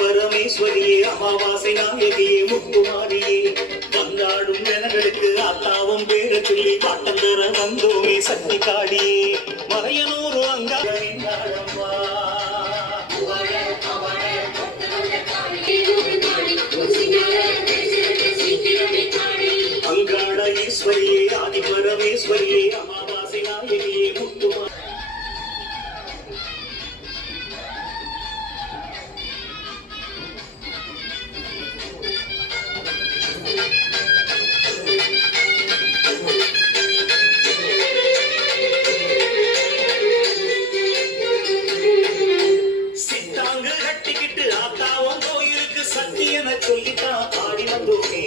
பரமேஸ்வரியே அமாவாசை நாயகியே முக்குமாரியே வந்தாடும் ஜனங்களுக்கு அத்தாவும் பேர சொல்லி பாட்டம் தர வந்தோமே சக்தி காடியே மலையனூர் அங்காளம்மா அங்காள ஈஸ்வரியே ஆதி பரமேஸ்வரியே அமாவாசை நாயகியே முக்குமாரி சொல்லித்தான் பாடி வந்தோமே.